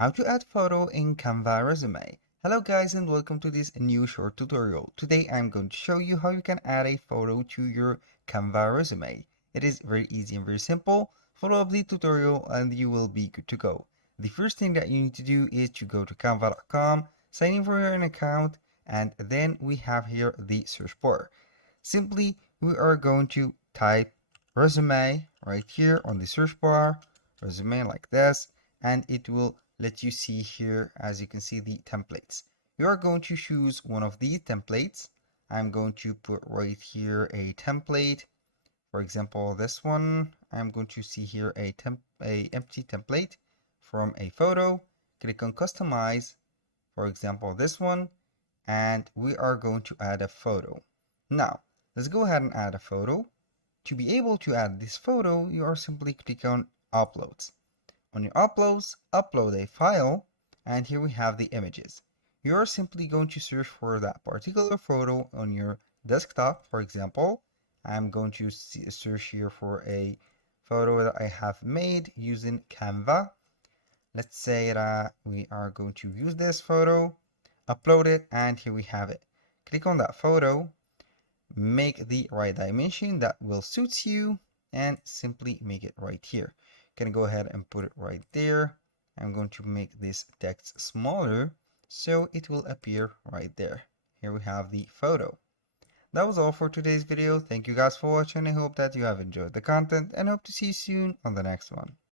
How to add photo in Canva Resume. Hello guys and welcome to this new short tutorial. Today I'm going to show you how you can add a photo to your Canva Resume. It is very easy and very simple. Follow up the tutorial and you will be good to go. The first thing that you need to do is to go to canva.com, sign in for your account, and then we have here the search bar. Simply we are going to type resume right here on the search bar, resume like this, and it will let you see here, as you can see, the templates. You are going to choose one of these templates. I'm going to put right here a template. For example, this one, I'm going to see here a empty template from a photo. Click on customize, for example, this one, and we are going to add a photo. Now, let's go ahead and add a photo. To be able to add this photo, you are simply click on uploads. On your uploads, upload a file, and here we have the images. You're simply going to search for that particular photo on your desktop. For example, I'm going to search here for a photo that I have made using Canva. Let's say that we are going to use this photo, upload it, and here we have it. Click on that photo, make the right dimension that will suit you, and simply make it right here. Can go ahead and put it right there. I'm going to make this text smaller so it will appear right there. Here we have the photo. That was all for today's video. Thank you guys for watching. I hope that you have enjoyed the content and hope to see you soon on the next one.